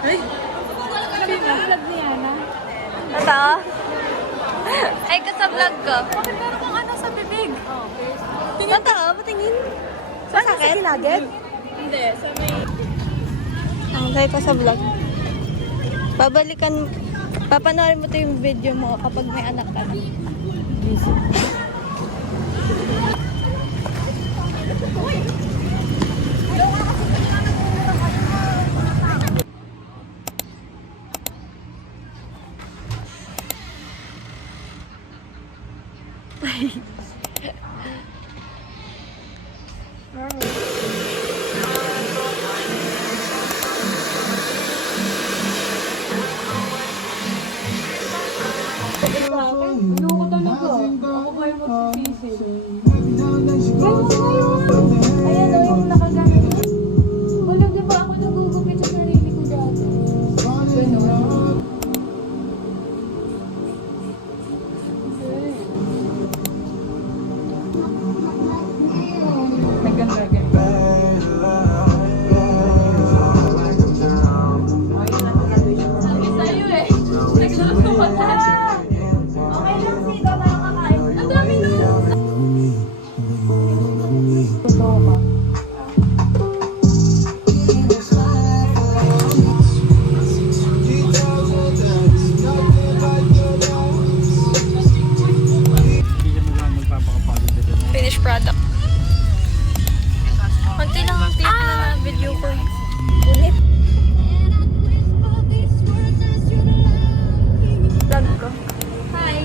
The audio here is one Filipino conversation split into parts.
Vlog ni Yana. Ito? Ay, vlog ko. Bakit meron kang ano sa bibig? Totoo? Patingin. Saan ka sa Kinaget? Hindi, sa may... Ang ko sa vlog. Papanoorin mo to yung video mo kapag may anak ka na. Ano ko talaga? Ako kayo magsisisi. Ayan o, yung nakagana. Wala, di ba ako nagugupit sa sarili ko dati? Ganon. Naganda-ganda. Sabi sa'yo eh. Nagluto ka na. Okay lang sito, parang kakain. Ang dami nun! Finished product. Konti lang ang tip na video ko. Ulit. Vlog ko. Hi!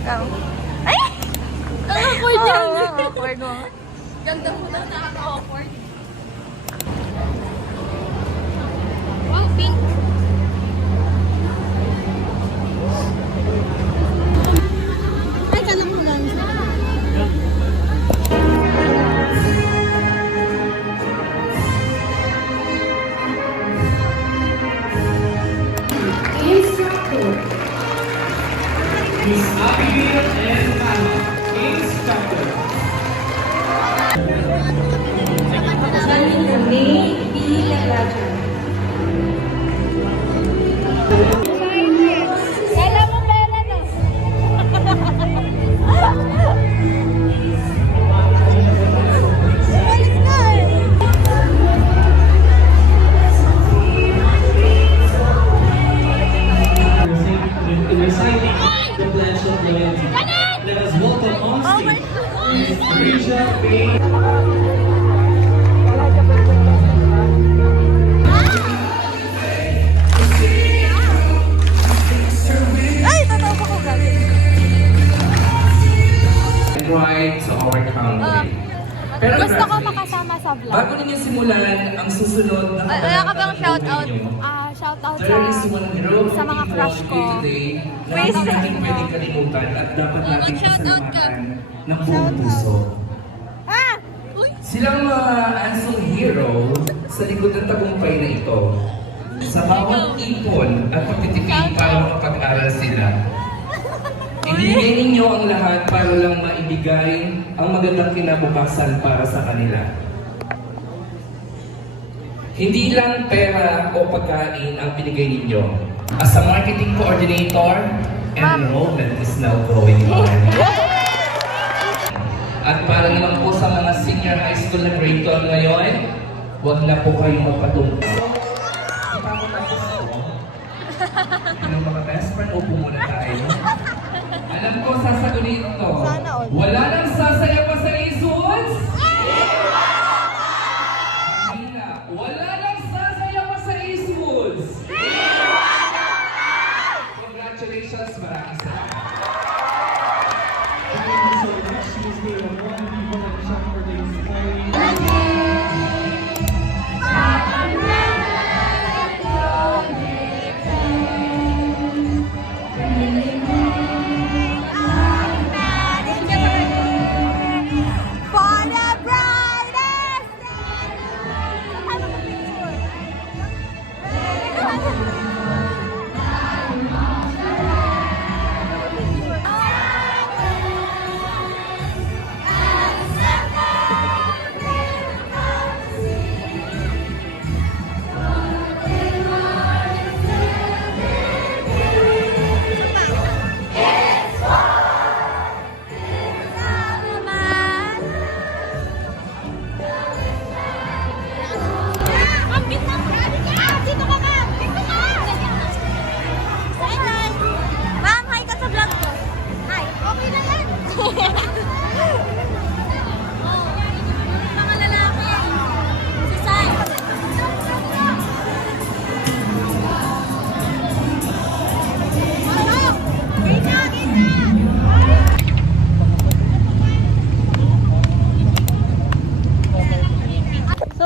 Ikaw. Ay! Ang awkward yan! Oo, awkward mo. Ganda mo na nakaka-awkward. Wow, pink! Ay, kalam mo lang. Miss Abigail and Mama, Instructor. Kala mo pera no? Balik na eh! Reciting the pledge of loyalty. Let us welcome on stage Miss Rachel Payne. Ay! Tatawa ko gagawin. Right to our country. Pero Gusto ko makasama sa vlog. bago ninyo simulan ang susunod na Wala ka bang shoutout? Shoutout there is one group sa mga of crush people ko. today na Wait. hindi natin pwedeng kalimutan at dapat natin mag-shoutout ka. pasalamatan ng buong puso. Ah! Silang mga unsung hero sa likod ng tagumpay na ito. Sa bawat ipon at pagtitikay para makapag-aral sila. Ibigay ninyo ang lahat para lang maibigay ang magandang kinabukasan para sa kanila. Hindi lang pera o pagkain ang binigay ninyo. As a marketing coordinator, enrollment is now going on. At para naman po sa mga senior high school na grade 12 ngayon, huwag na po kayong magpatungkol. Ano mga best friend, upo muna tayo. Alam ko, sasagunin ito. Sana all. Wala nang sasaya pa sa Eastwoods? Mahina. Wala nang sasaya pa sa Eastwoods? Congratulations, maraming salamat. Thank you so much. She's the one people that shot for the inspiring. For the bright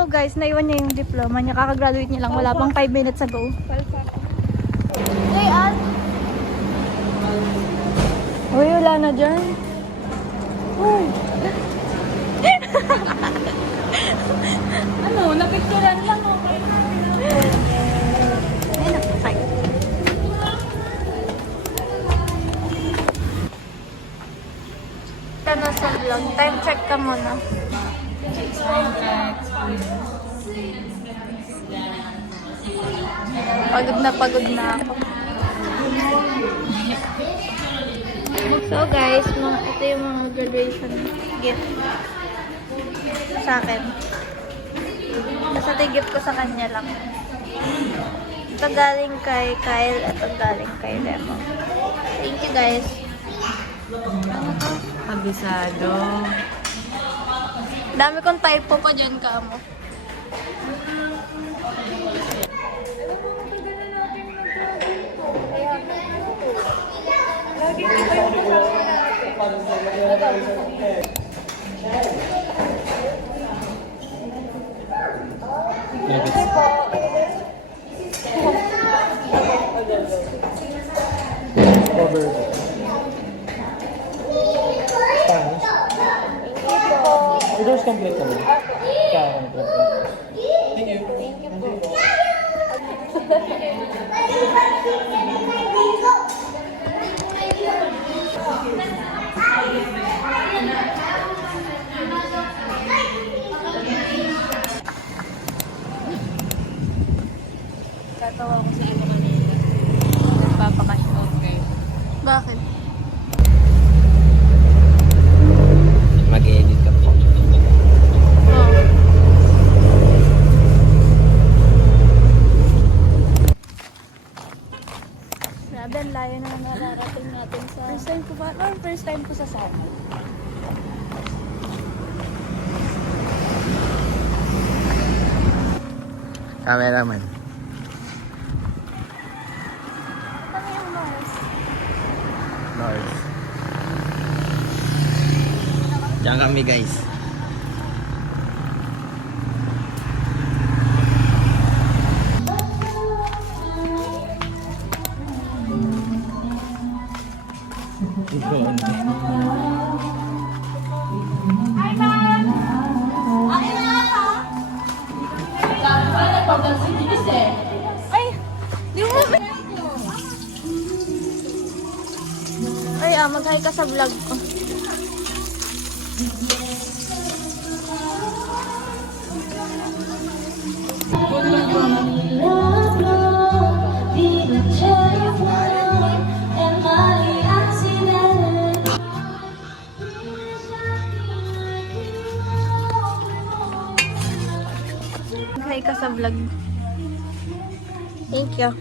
So guys, naiwan niya yung diploma niya. Kakagraduate niya lang. Wala pang 5 minutes ago. Jayan! Uy, wala na dyan. Uy! Ano, napicturan lang okay na. Ay, nakasay. Ano sa vlog? Time check ka muna. Pagod na ako. So guys, ito yung mga graduation gift sa akin. Basta ito yung gift ko sa kanya lang. Ito galing kay Kyle, ito galing kay Remo. Thank you guys. Kabisado. Dami kong typo pa dyan, kamo. Orders complete naman. Kaya complete. Thank you. Tatawa ko sa iyo kanina. Nagpapakash okay. Bakit? Mag-edit ka po. Oh. Grabe, ang layo naman nararating natin sa... First time ko ba? Oh, first time ko sa Sana. Cameraman. Kami yung Mars. North. Diyan kami guys. Ay! Di mo Ay, mag-hi ka sa vlog ko. Mag-hi ka sa vlog. Thank you.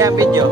Yeah, video.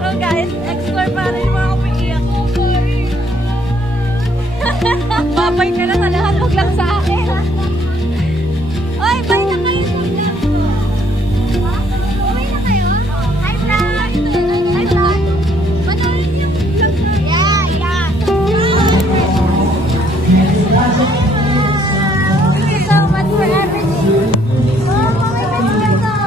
Oh guys, explore pa rin mga umiiyak. Babay ka na sa lahat, huwag lang sa akin. Oy, bye na kayo sa vlog ko. Bye na kayo? Hi vlog! Hi vlog! Panoorin niyo yung vlog na. Yeah, yeah! Thank you so much for everything. Oh, mamay ka dito.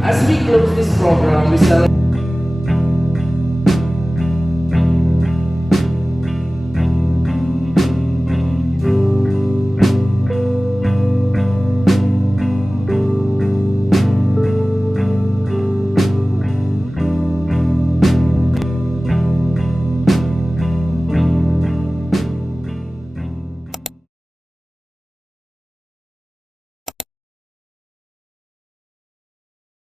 As we close this program, we celebrate